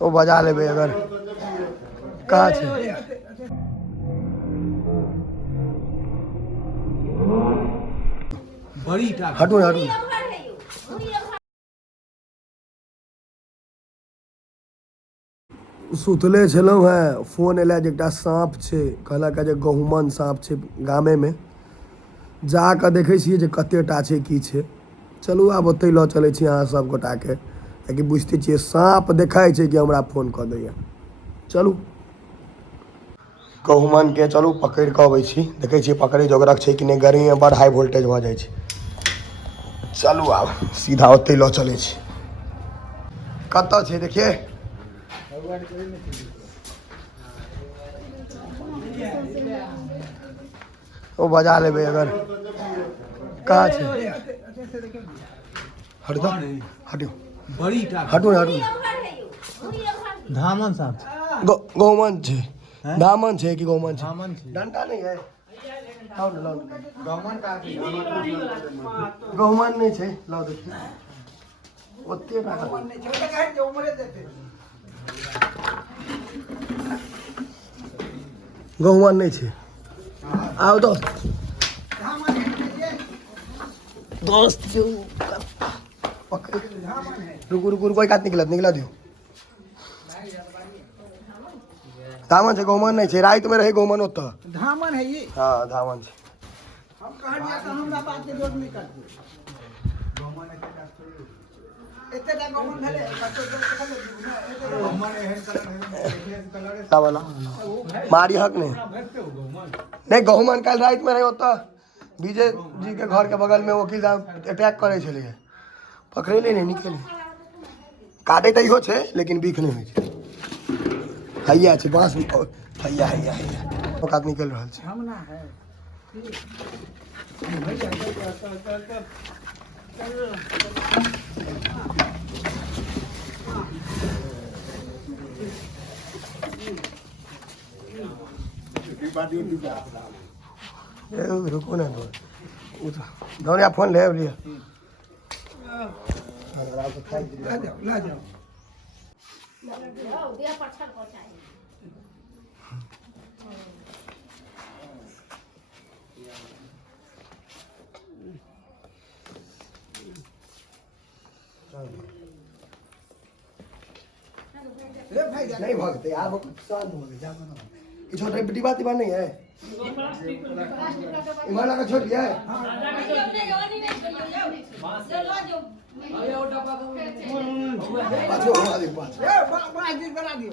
वो बजा ले भाई अगर कहाँ छे बड़ी हटू हटू सुतले छलहुँ हैं फोन एला जे एकटा साँप छै कहलक जे गहुमन साँप छै गामेमे जा कऽ देखै छियै जे कतेटा छै की छै चलू आब ओतहि लऽ चलै छी अहाँ सब गोटाके किएकि बुझिते छियै साँप देखाइ छै कि हमरा फोन कऽ दैए चलू गहुमनके चलू पकड़ि कऽ अबै छी देखै छियै पकड़ै जोगरक छै कि नहि गर्मीमे बड़ हाइ वोल्टेज भऽ जाइ छै चलू आब सीधा ओतहि लऽ चलै छी कतऽ छै देखिए वो बजा ले भाई अगर कहाँ छे हट दो हटियो बड़ी हटू हटू धामन साहब गहुमन छे धामन छे कि गहुमन छे धामन छे डंडा नहीं है लाओ ना, लाओ ना। गमन का गहुमन नहीं छे लाओ देखिए ओते ना गहुमन नहीं छे आओ दोस्त दोस्त रुको रुको रुको एक हाथ निकला दियो धामन छे गहुमन नहीं छे रात में रहे गहुमन होता धामन है ये हाँ धामन छे हम कहा दिया तो हमरा बात के जोड़ नहीं करते गमन एतेटा गमन भले वाला मारी हक नहीं नहीं गहुमन कल रात में रहे होता विजय जी के घर के बगल में वकील साहब अटैक करे छलिए पकड़ेले नहीं निकले काटे तो इहो छे लेकिन बीख नहीं होई छे हैया छे बांस हैया हैया हैया ओकात निकल रहल छे हम ना है रुको ना दौड़िया फोन ले लिया ला जाओ नहीं भागते आप शांत हो गए ये छोटे डिब्बा डिब्बा नहीं है इमाना का छोड़ दिया है पाछो हवा दे पाछो बना दियो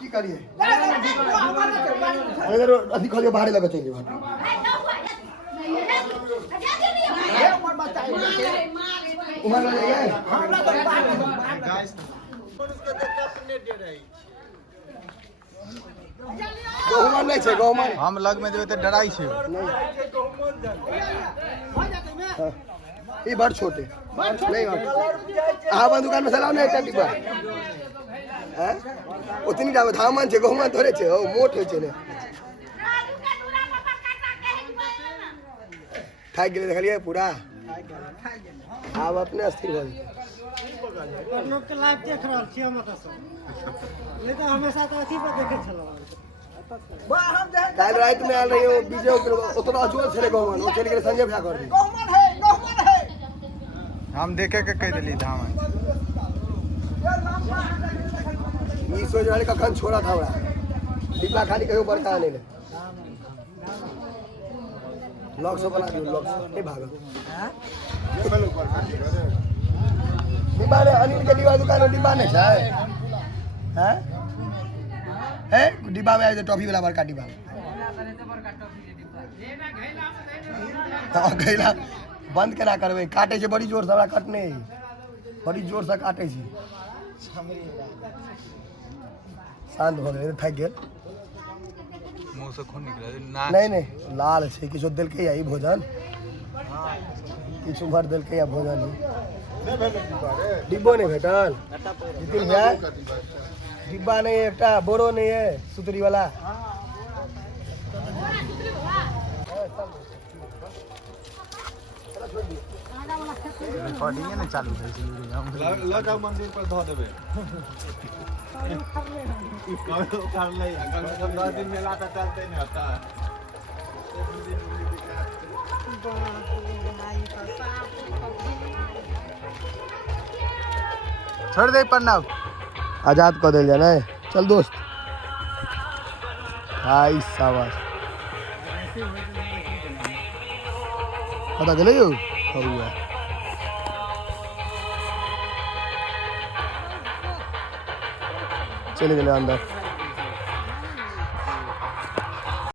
की करिए अगर अधिक खोलिए बाहर लगा चाहिए भाटी उमर लग जाए गहुमन नहीं छे गहुमन हम लग में जेबे त डराई छे ये बड़ छोटे नहीं आहा दुकान में चलाओ ना एक डिब्बा हैं उतनी जावे धामन छे गहुमन थोड़े छे ओ मोट होय छे ने खाई गेले देखलिए पूरा आप अपने अस्थिर भऽ लोग के लाइव देख रहल छी हम एतऽ से नहीं तो हमेशा तो अथी पर देखे छलो काल रात में आल रही हो बीजे उतना जोर छले गहुमन ओ चल गेले संजय भैया कर दी गमन है हम देखे के कह देली धामन ई सोच रहे कखन छोड़ा था हमरा डिब्बा खाली कहियो बड़का आने ले लॉक से बना दियो लॉक से नहीं भागो डिब्बा ने अनिल के डिब्बा दुकान में डिब्बा नहीं है हैं है डिब्बा में आए तो टॉफी वाला बड़का डिब्बा हां गैला बंद केना करबे काटे छै बड़ी जोर से हमरा कटने बड़ी जोर से काटे छै शांत हो गए थक गेल मुंह से खून निकले नहीं नहीं लाल छै किछो देलकै या ई भोजन किछु भर देलकै या भोजन डिब्बो नहीं भेटल जितिन भैया डिब्बा नहीं है एकटा बोरो नहीं है सुतरी वाला रिकॉर्डिंग है ना चालू है इसलिए ल जाओ मंदिर पर धो देबे कर ले कम से कम 10 दिन मेला तो चलते नहीं होता छोड़ दे प्रणव आजाद कर दिल जाना है चल दोस्त हाय शाबाश पता चले यो हुआ चले गए अंदर